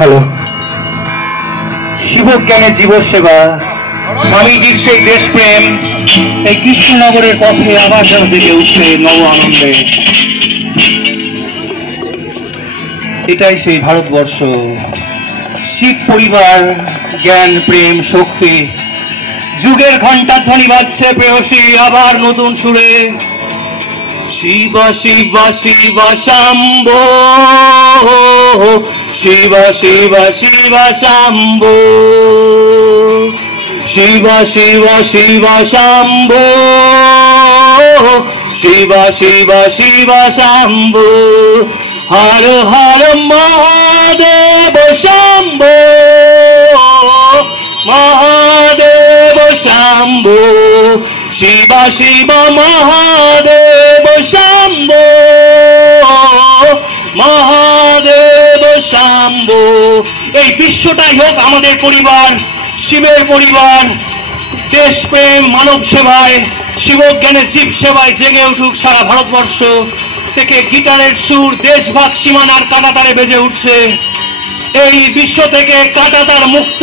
Hello. শিবজ্ঞানে জীবসেবা, স্বামীজির সেই দেশপ্রেম এই কৃষ্ণনগরের পথে আবার যেন জেগে উঠছে নব আনন্দে। এটাই সেই ভারতবর্ষ। শিব পরিবার, জ্ঞান, প্রেম, শক্তি। যুগের ঘণ্টা ধ্বনি বাজছে প্রেয়সী আবার নতুন সুরে। শিব শিব শিব শম্ভো, শিব শিব শিব শম্ভো, শিব শিব শিব শম্ভো, শিব শিব শিব শম্ভো, হর হর মহাদেব শম্ভো, মহাদেব শম্ভো, শিব শিব মহাদেব শম্ভো, মহাদেব শম্ভো। এই বিশ্বটাই হোক আমাদের পরিবার, শিবের পরিবার। দেশপ্রেম, মানব সেবায়, শিবজ্ঞানের জীব সেবায় জেগে উঠুক সারা ভারতবর্ষ থেকে। গিটারের সুর দেশভাগ সীমানার কাঁটাতারে বেজে উঠছে। এই বিশ্ব থেকে কাঁটাতার মুক্ত